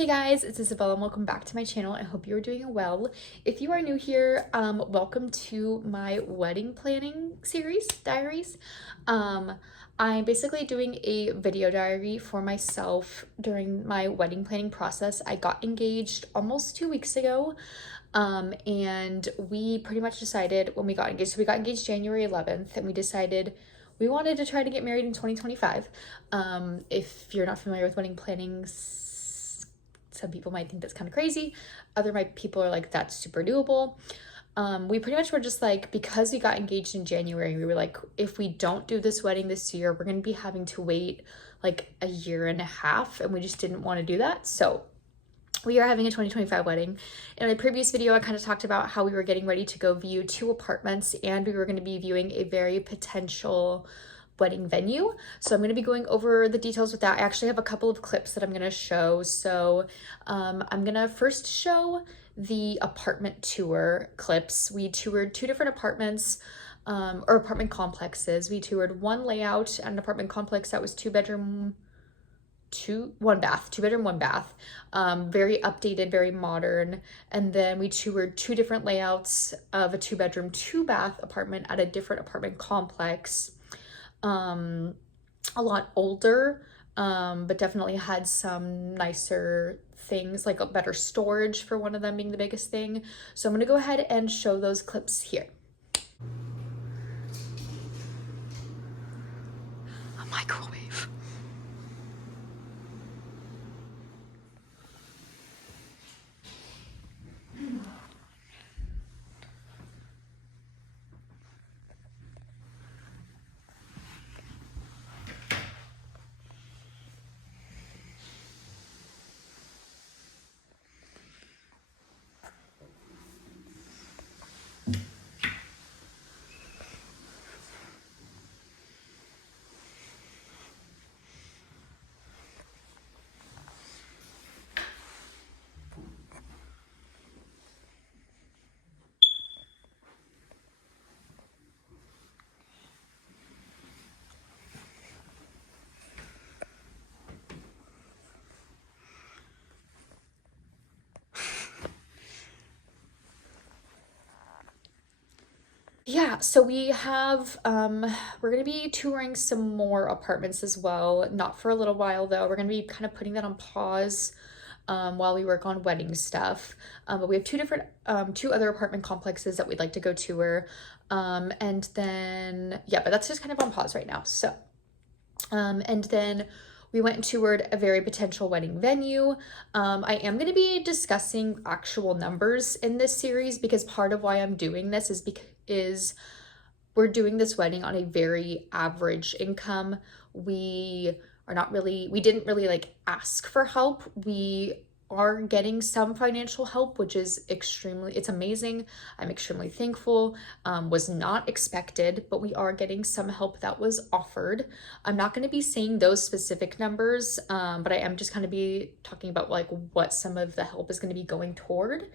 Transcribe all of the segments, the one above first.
Hey guys, it's Isabella and welcome back to my channel. I hope you are doing well. If you are new here, welcome to my wedding planning series, diaries. I'm basically doing a video diary for myself during my wedding planning process. I got engaged almost 2 weeks ago, and we pretty much decided when we got engaged, so we got engaged January 11th, and we decided we wanted to try to get married in 2025. If you're not familiar with wedding planning, some people might think that's kind of crazy. People are like, that's super doable. We pretty much were just like, because we got engaged in January, we were like, if we don't do this wedding this year, we're going to be having to wait like a year and a half, and we just didn't want to do that. So we are having a 2025 wedding. In my previous video, I kind of talked about how we were getting ready to go view 2 apartments, and we were going to be viewing a very potential wedding venue. So I'm going to be going over the details with that. I actually have a couple of clips that I'm going to show. So I'm going to first show the apartment tour clips. We toured 2 different apartments or apartment complexes. We toured one layout at an apartment complex that was 2-bedroom, 2-bedroom, 1 bath, very updated, very modern. And then we toured 2 different layouts of a 2-bedroom, 2-bath apartment at a different apartment complex. A lot older, but definitely had some nicer things, like a better storage for one of them being the biggest thing. So I'm going to go ahead and show those clips here. A microwave. Yeah, so we have, we're gonna be touring some more apartments as well. Not for a little while though. We're gonna be kind of putting that on pause while we work on wedding stuff. But we have 2 other apartment complexes that we'd like to go tour. And then, yeah, but that's just kind of on pause right now. So, and then we went and toured a very potential wedding venue. I am going to be discussing actual numbers in this series because part of why I'm doing this is because we're doing this wedding on a very average income. We didn't really like ask for help. We are getting some financial help, which is it's amazing. I'm extremely thankful. Was not expected, but we are getting some help that was offered. I'm not going to be saying those specific numbers, but I am just going to be talking about like what some of the help is going to be going toward.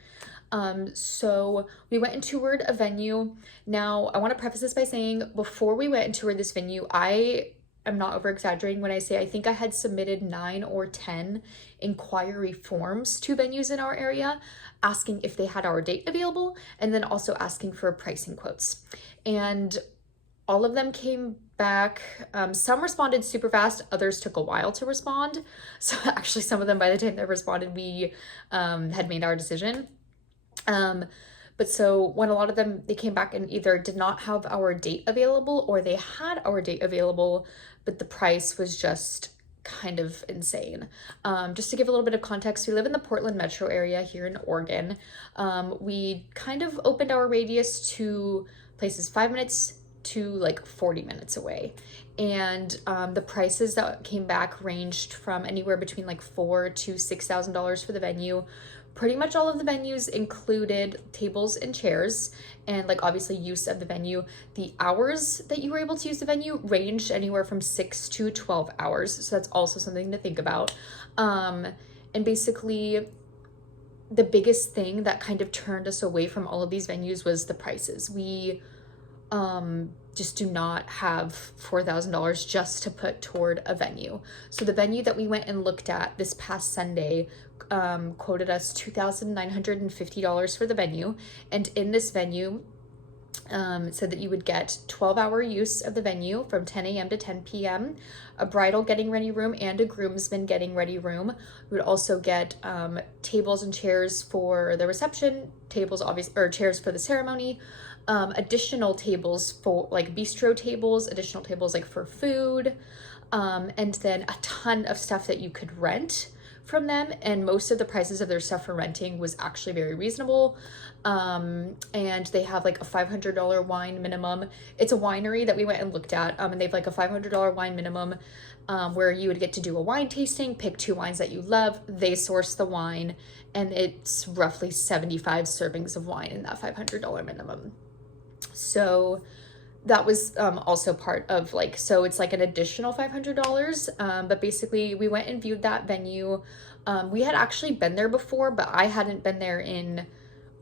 So we went and toured a venue. Now, I want to preface this by saying before we went and toured this venue, I'm not over exaggerating when I say I think I had submitted 9 or 10 inquiry forms to venues in our area asking if they had our date available, and then also asking for pricing quotes. And all of them came back. Some responded super fast, others took a while to respond. So actually some of them, by the time they responded, we had made our decision. But so when a lot of them, they came back and either did not have our date available or they had our date available, but the price was just kind of insane. Just to give a little bit of context, we live in the Portland metro area here in Oregon. We kind of opened our radius to places 5 minutes to like 40 minutes away. And the prices that came back ranged from anywhere between like $4,000 to $6,000 for the venue. Pretty much all of the venues included tables and chairs and like obviously use of the venue. The hours that you were able to use the venue ranged anywhere from 6 to 12 hours. So that's also something to think about. And basically the biggest thing that kind of turned us away from all of these venues was the prices. just do not have $4,000 just to put toward a venue. So the venue that we went and looked at this past Sunday quoted us $2,950 for the venue. And in this venue, it said that you would get 12-hour use of the venue from 10 a.m. to 10 p.m., a bridal getting ready room and a groomsman getting ready room. We would also get tables and chairs for the reception, tables or chairs for the ceremony, additional tables for like bistro tables, additional tables like for food, and then a ton of stuff that you could rent from them. And most of the prices of their stuff for renting was actually very reasonable. And they have like a $500 wine minimum. It's a winery that we went and looked at, and they have like a $500 wine minimum, where you would get to do a wine tasting, pick 2 wines that you love. They source the wine, and it's roughly 75 servings of wine in that $500 minimum. So that was also part of like, so it's like an additional $500. But basically we went and viewed that venue. We had actually been there before, but I hadn't been there in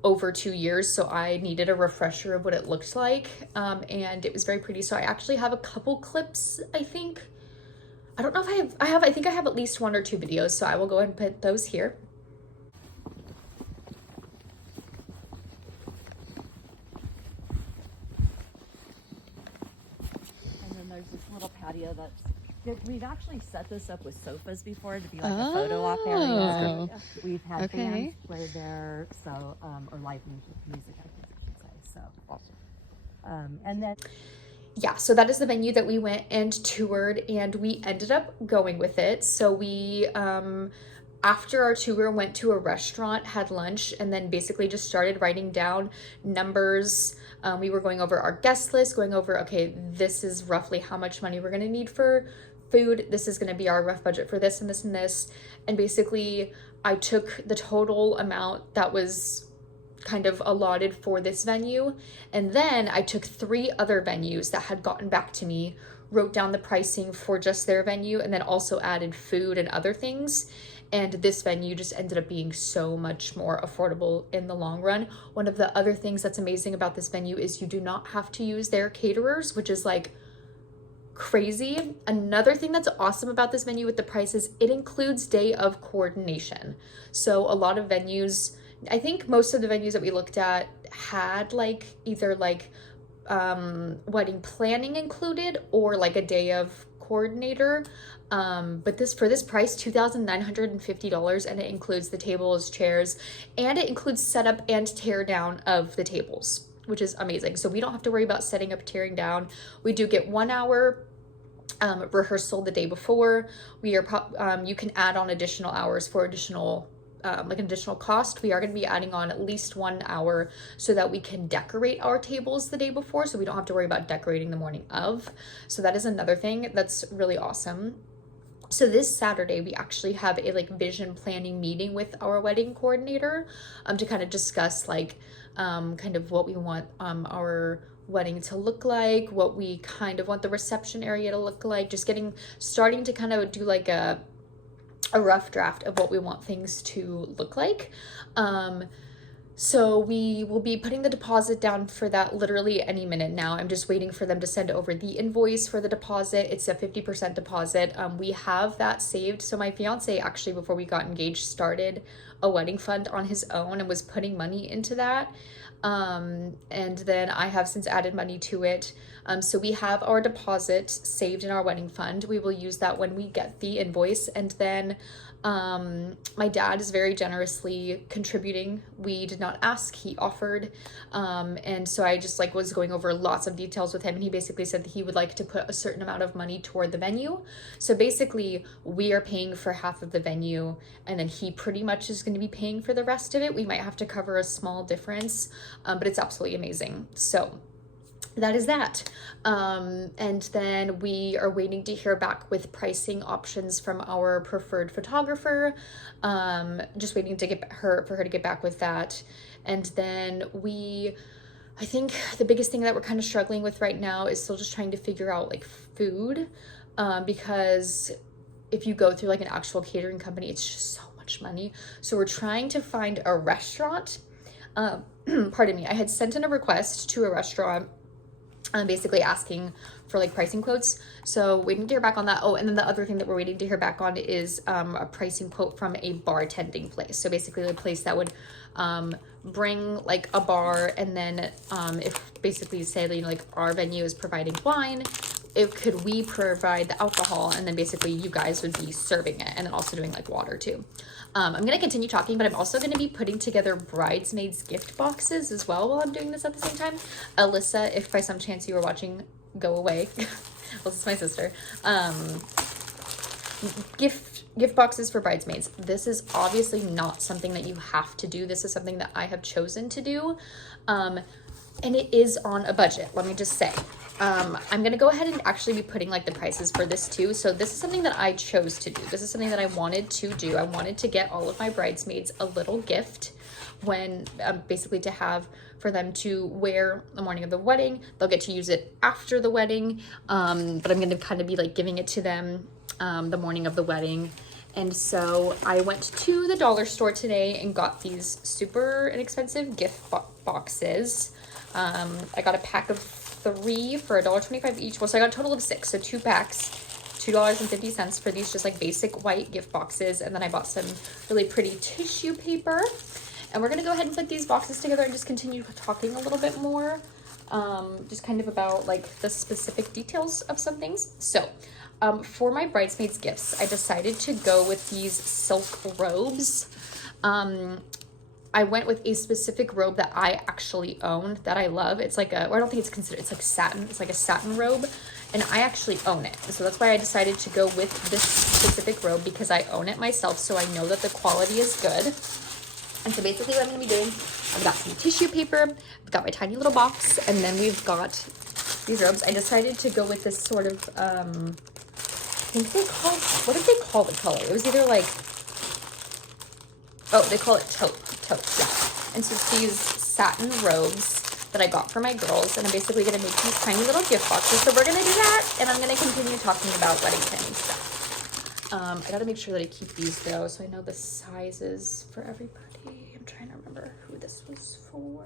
over 2 years, so I needed a refresher of what it looked like. And it was very pretty. So I actually have a couple clips, I think. I don't know if I think I have at least 1 or 2 videos, so I will go ahead and put those here. There's this little patio we've actually set this up with sofas before to be like a photo op area. We've had bands play there, so or live music, I should say. So awesome. And then yeah, so that is the venue that we went and toured, and we ended up going with it. So we after our tour went to a restaurant, had lunch, and then basically just started writing down numbers. We were going over our guest list, going over, okay, this is roughly how much money we're going to need for food. This is going to be our rough budget for this and this and this. And basically I took the total amount that was kind of allotted for this venue, and then I took 3 other venues that had gotten back to me, wrote down the pricing for just their venue, and then also added food and other things. And this venue just ended up being so much more affordable in the long run. One of the other things that's amazing about this venue is you do not have to use their caterers, which is like crazy. Another thing that's awesome about this venue with the prices, it includes day of coordination. So a lot of venues, I think most of the venues that we looked at had like either like wedding planning included or like a day of coordinator. But for this price, $2,950, and it includes the tables, chairs, and it includes setup and tear down of the tables, which is amazing. So we don't have to worry about setting up, tearing down. We do get 1 hour rehearsal the day before. We are you can add on additional hours for additional like an additional cost. We are going to be adding on at least 1 hour so that we can decorate our tables the day before, so we don't have to worry about decorating the morning of. So that is another thing that's really awesome. So this Saturday, we actually have a like vision planning meeting with our wedding coordinator to kind of discuss like kind of what we want our wedding to look like, what we kind of want the reception area to look like, just starting to kind of do like a rough draft of what we want things to look like. So we will be putting the deposit down for that literally any minute now. I'm just waiting for them to send over the invoice for the deposit. It's a 50% deposit. We have that saved. So my fiance actually, before we got engaged, started a wedding fund on his own and was putting money into that. And then I have since added money to it. So we have our deposit saved in our wedding fund. We will use that when we get the invoice. And then my dad is very generously contributing. We did not ask, he offered. And so I just like was going over lots of details with him, and he basically said that he would like to put a certain amount of money toward the venue. So basically we are paying for half of the venue, and then he pretty much is going to be paying for the rest of it. We might have to cover a small difference, but it's absolutely amazing. So that is that. And then we are waiting to hear back with pricing options from our preferred photographer. Just waiting to for her to get back with that. And then I think the biggest thing that we're kind of struggling with right now is still just trying to figure out like food, because if you go through like an actual catering company, it's just so much money. So we're trying to find a restaurant. Pardon me. I had sent in a request to a restaurant basically asking for like pricing quotes. So waiting to hear back on that. Oh, and then the other thing that we're waiting to hear back on is a pricing quote from a bartending place. So basically a place that would bring like a bar, and then if basically say that, you know, like our venue is providing wine, if could we provide the alcohol, and then basically you guys would be serving it, and then also doing like water too. I'm going to continue talking, but I'm also going to be putting together bridesmaids gift boxes as well while I'm doing this at the same time. Alyssa, if by some chance you are watching, go away. Well, this is my sister. Gift boxes for bridesmaids. This is obviously not something that you have to do. This is something that I have chosen to do. And it is on a budget, let me just say. I'm gonna go ahead and actually be putting like the prices for this too. So this is something that I chose to do. This is something that I wanted to do. I wanted to get all of my bridesmaids a little gift when basically to have for them to wear the morning of the wedding. They'll get to use it after the wedding, but I'm gonna kind of be like giving it to them the morning of the wedding. And so I went to the dollar store today and got these super inexpensive gift boxes. I got a pack of 3 for $1.25 each. Well, so I got a total of 6, so 2 packs, $2.50 for these just like basic white gift boxes. And then I bought some really pretty tissue paper. And we're gonna go ahead and put these boxes together and just continue talking a little bit more, just kind of about like the specific details of some things. So for my bridesmaids gifts, I decided to go with these silk robes. I went with a specific robe that I actually own, that I love. It's like a, or I don't think it's considered, it's like satin. It's like a satin robe, and I actually own it. So that's why I decided to go with this specific robe, because I own it myself, so I know that the quality is good. And so basically what I'm gonna be doing, I've got some tissue paper, I've got my tiny little box, and then we've got these robes. I decided to go with this sort of, I think they call, what did they call the color? It was either like, oh, they call it taupe, yeah. And so it's these satin robes that I got for my girls, and I'm basically gonna make these tiny little gift boxes. So we're gonna do that, and I'm gonna continue talking about wedding planning stuff. I gotta make sure that I keep these though, so I know the sizes for everybody. I'm trying to remember who this was for.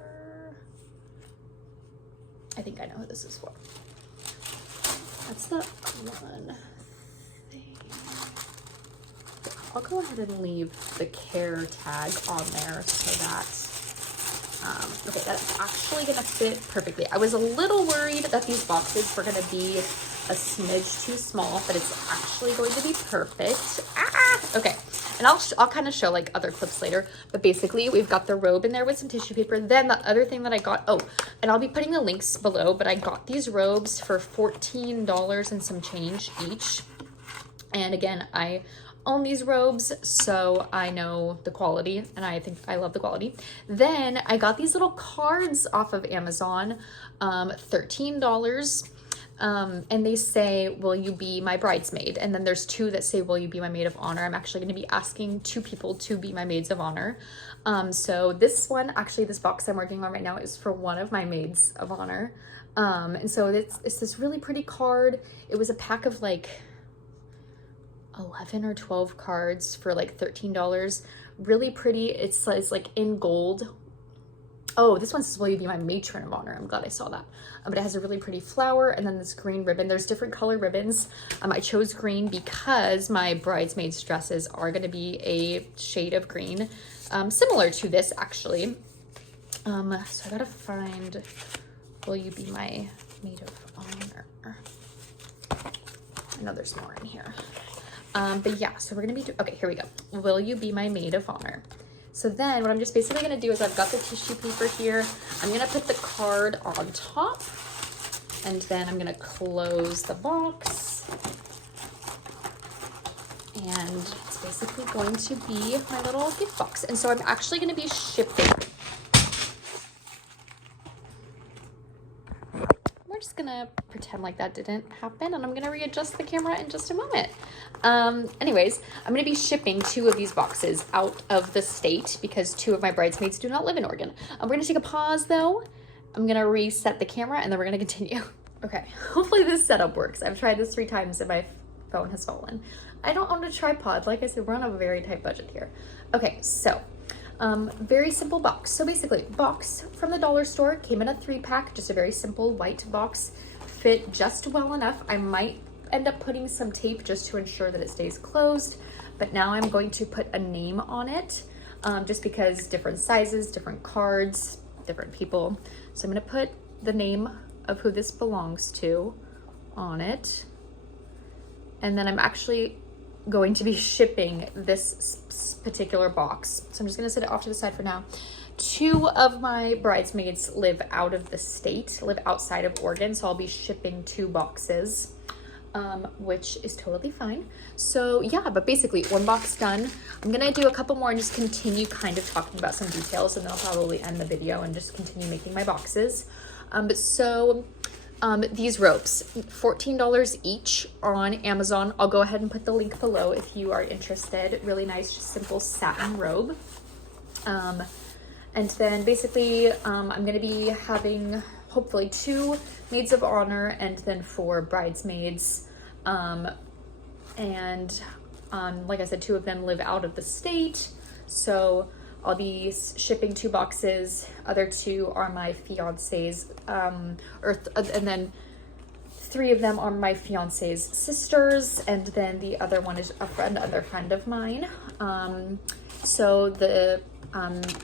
I think I know who this is for. That's the one thing. I'll go ahead and leave the care tag on there so that, okay, that's actually gonna fit perfectly. I was a little worried that these boxes were gonna be a smidge too small, but it's actually going to be perfect. Okay, and I'll kind of show like other clips later, but basically we've got the robe in there with some tissue paper. Then the other thing that I got, oh, and I'll be putting the links below, but I got these robes for $14 and some change each. And again, I own these robes, so I know the quality, and I think I love the quality. Then I got these little cards off of Amazon, $13. And they say, will you be my bridesmaid? And then there's 2 that say, will you be my maid of honor? I'm actually going to be asking 2 people to be my maids of honor. So this one, actually this box I'm working on right now is for one of my maids of honor. And so it's this really pretty card. It was a pack of like 11 or 12 cards for like $13. Really pretty. It's like in gold. Oh, this one says, will you be my matron of honor? I'm glad I saw that. But it has a really pretty flower and then this green ribbon. There's different color ribbons. I chose green because my bridesmaids dresses are going to be a shade of green, similar to this actually. So I gotta find, will you be my maid of honor? I know there's more in here. But yeah, so we're gonna be, okay, here we go. Will you be my maid of honor? So then what I'm just basically gonna do is I've got the tissue paper here. I'm gonna put the card on top, and then I'm gonna close the box. And it's basically going to be my little gift box. And so I'm actually gonna be shipping. We're just gonna pretend like that didn't happen, and I'm gonna readjust the camera in just a moment. Anyways, I'm gonna be shipping 2 of these boxes out of the state because 2 of my bridesmaids do not live in Oregon. We're gonna take a pause though. I'm gonna reset the camera and then we're gonna continue. Okay, hopefully this setup works. I've tried this 3 times and my phone has fallen. I don't own a tripod. Like I said, we're on a very tight budget here. Okay, so Very simple box. So basically, box from the dollar store, came in a 3-pack, just a very simple white box, fit just well enough. I might end up putting some tape just to ensure that it stays closed, but now I'm going to put a name on it, just because different sizes, different cards, different people. So I'm gonna put the name of who this belongs to on it. And then I'm actually going to be shipping this particular box. So I'm just gonna set it off to the side for now. 2 of my bridesmaids live out of the state, live outside of Oregon, so I'll be shipping 2 boxes, which is totally fine. So yeah, but basically 1 box done. I'm gonna do a couple more and just continue kind of talking about some details, and then I'll probably end the video and just continue making my boxes. These robes, $14 each on Amazon. I'll go ahead and put the link below if you are interested. Really nice, just simple satin robe. And then basically, I'm gonna be having hopefully 2 maids of honor and then 4 bridesmaids. Like I said, 2 of them live out of the state. So I'll be shipping 2 boxes. Other 2 are my fiance's, and then 3 of them are my fiance's sisters, and then the other one is another friend of mine. So the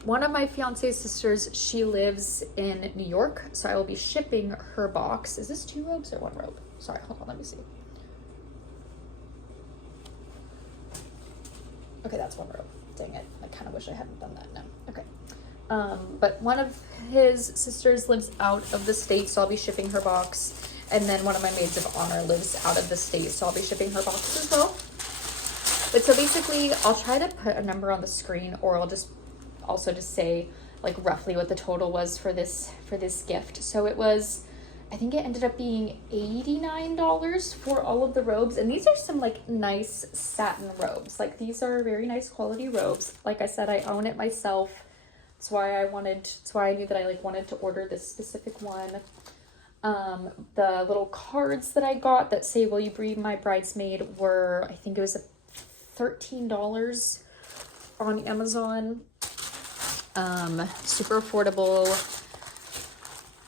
one of my fiance's sisters, she lives in New York, so I will be shipping her box. Is this 2 robes or 1 robe? Sorry, hold on, let me see. Okay, that's 1 robe. Dang it, I kind of wish I hadn't done that. No, okay. But one of his sisters lives out of the state, so I'll be shipping her box. And then one of my maids of honor lives out of the state, so I'll be shipping her box as well. But so basically, I'll try to put a number on the screen, or I'll just also just say like roughly what the total was for this gift. So it was, I think it ended up being $89 for all of the robes. And these are some like nice satin robes. Like these are very nice quality robes. Like I said, I own it myself. That's why I knew that I like wanted to order this specific one. The little cards that I got that say, "Will you be my bridesmaid?" were, I think it was $13 on Amazon. Super affordable.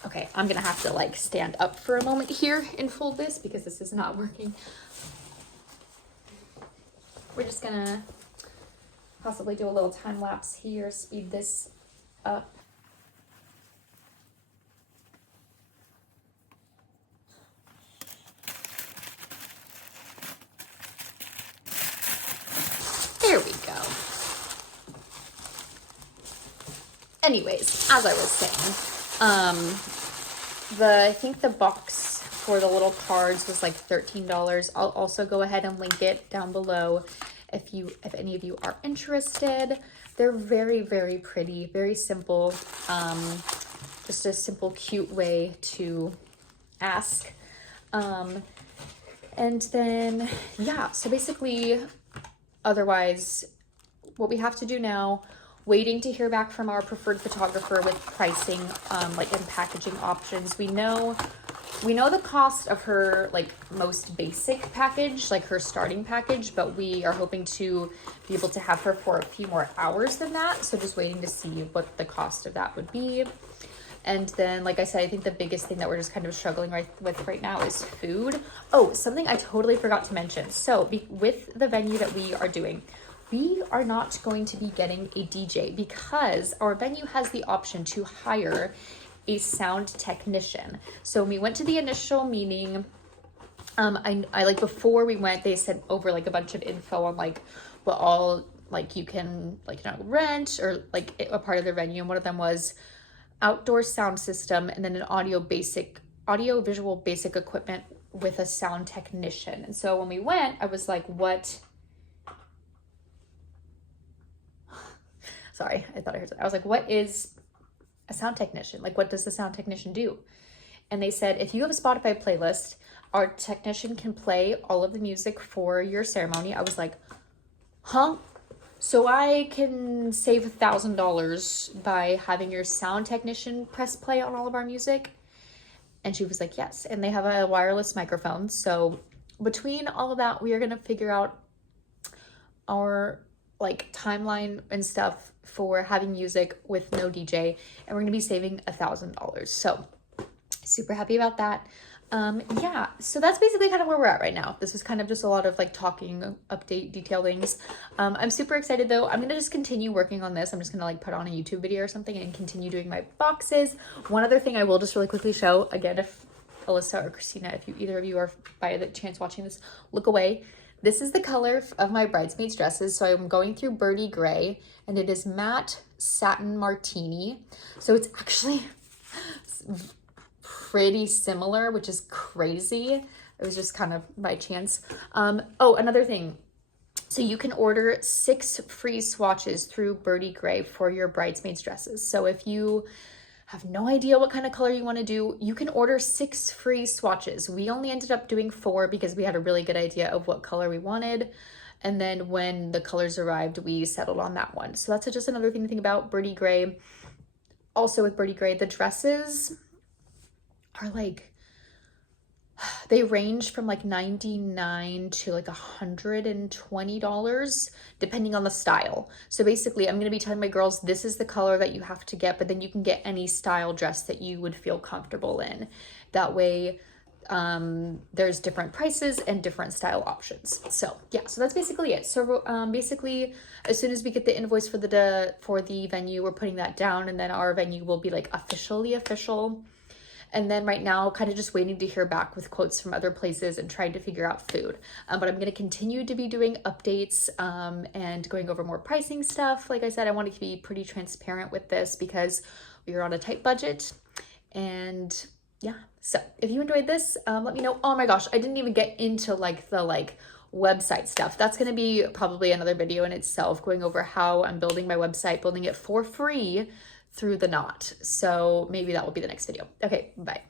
Okay, I'm gonna have to like stand up for a moment here and fold this because this is not working. We're just gonna possibly do a little time lapse here, speed this up. There we go. Anyways, as I was saying, I think the box for the little cards was like $13. I'll also go ahead and link it down below if any of you are interested. They're very, very pretty, very simple. Just a simple, cute way to ask. And then, yeah, so basically, otherwise, what we have to do now, waiting to hear back from our preferred photographer with pricing, like and packaging options. We know the cost of her like most basic package, like her starting package, but we are hoping to be able to have her for a few more hours than that. So just waiting to see what the cost of that would be. And then, like I said, I think the biggest thing that we're just kind of struggling with right now is food. Oh, something I totally forgot to mention. So with the venue that we are doing, we are not going to be getting a DJ because our venue has the option to hire a sound technician. So when we went to the initial meeting, I like before we went, they sent over like a bunch of info on like what all like you can like, you know, rent or like a part of the venue. And one of them was outdoor sound system and then an audio visual basic equipment with a sound technician. And so when we went, I was like, what? Sorry, I thought I heard something. I was like, what is a sound technician? Like, what does the sound technician do? And they said, if you have a Spotify playlist, our technician can play all of the music for your ceremony. I was like, huh? So I can save $1,000 by having your sound technician press play on all of our music? And she was like, yes. And they have a wireless microphone. So between all of that, we are going to figure out our like timeline and stuff for having music with no DJ, and we're gonna be saving $1,000. So super happy about that. Yeah, so that's basically kind of where we're at right now. This was kind of just a lot of like talking, update, detail things. I'm super excited though. I'm gonna just continue working on this. I'm just gonna like put on a YouTube video or something and continue doing my boxes. One other thing I will just really quickly show, again, if Alyssa or Christina, if you either of you are by the chance watching this, look away. This is the color of my bridesmaids dresses. So I'm going through Birdie Gray, and it is matte satin martini. So it's actually pretty similar, which is crazy. It was just kind of by chance. Oh, another thing. So you can order 6 free swatches through Birdie Gray for your bridesmaids dresses. So if you have no idea what kind of color you want to do, you can order 6 free swatches. We only ended up doing 4 because we had a really good idea of what color we wanted. And then when the colors arrived, we settled on that one. So that's just another thing to think about. Birdie Gray. Also with Birdie Gray, the dresses are like, they range from like $99 to like $120 depending on the style. So basically I'm going to be telling my girls, this is the color that you have to get, but then you can get any style dress that you would feel comfortable in. That way there's different prices and different style options. So yeah, so that's basically it. So basically as soon as we get the invoice for the venue, we're putting that down, and then our venue will be like officially official. And then right now, kind of just waiting to hear back with quotes from other places and trying to figure out food. But I'm going to continue to be doing updates and going over more pricing stuff. Like I said, I want to be pretty transparent with this because we are on a tight budget. And yeah, so if you enjoyed this, let me know. Oh my gosh, I didn't even get into like the website stuff. That's going to be probably another video in itself, going over how I'm building my website, building it for free through the knot. So maybe that will be the next video. Okay, bye.